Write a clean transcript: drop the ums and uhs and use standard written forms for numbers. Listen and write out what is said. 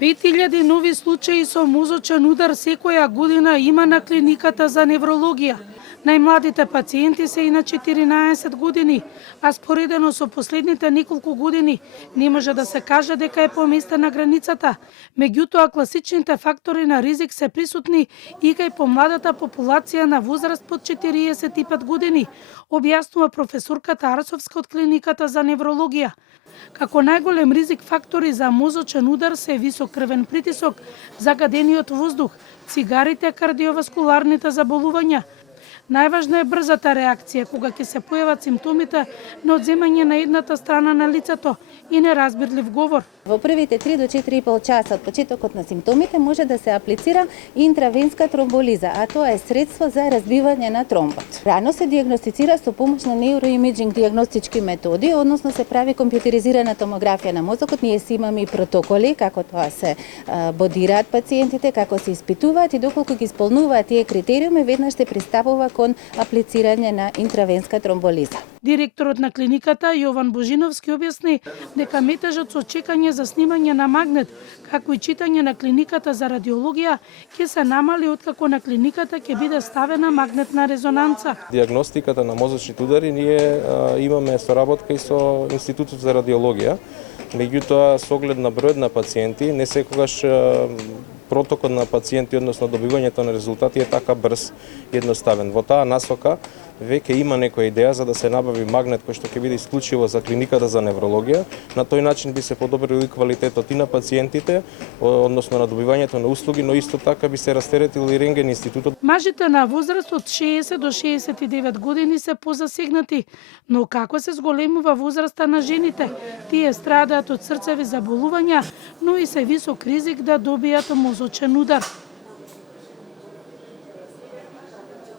5.000 нови случаи со мозочен удар секоја година има на клиниката за неврологија. Најмладите пациенти се и на 14 години, а споредено со последните неколку години не може да се каже дека е поместена границата. Меѓутоа, класичните фактори на ризик се присутни и кај помладата популација на возраст под 45 години, објаснува професорката Арсовска од клиниката за неврологија. Како најголем ризик фактори за мозочен удар се висок крвен притисок, загадениот воздух, цигарите, кардиоваскуларните заболувања. Најважна е брзата реакција кога ќе се појават симптомите на одземање на едната страна на лицето и неразбирлив говор. Во првите 3 до 4,5 часа од почетокот на симптомите може да се аплицира интравенска тромболиза, а тоа е средство за разбивање на тромбот. Рано се дијагностицира со помош на неуроимиджинг дијагностички методи, односно се прави компјутеризирана томографија на мозокот. Ние си имаме и протоколи како тоа се бодираат пациентите, како се испитуваат и доколку ги исполнуваат тие критериуми, веднаш се пристапува кон аплицирање на интравенска тромболиза. Директорот на клиниката Јован Божиновски објасни дека метежот со чекање за снимање на магнет, како и читање на клиниката за радиологија, ќе се намали откако на клиниката ќе биде ставена магнетна резонанца. Дијагностиката на мозочните удари ние имаме соработка и со Институтот за радиологија. Меѓутоа, со оглед на бројот на пациенти, не секогаш протокот на пациенти, односно добивањето на резултати е така брз и едноставен. Во таа насока веќе има некоја идеја за да се набави магнет кој што ќе биде исклучиво за клиниката за неврологија. На тој начин би се подобрил и квалитетот и на пациентите, односно на добивањето на услуги, но исто така би се растеретил и рентген институтот. Мажите на возраст од 60 до 69 години се позасегнати, но како се зголемува возраста на жените? Тие страдаат од срцеви заболувања, но и се висок ризик да добијат мозочен удар.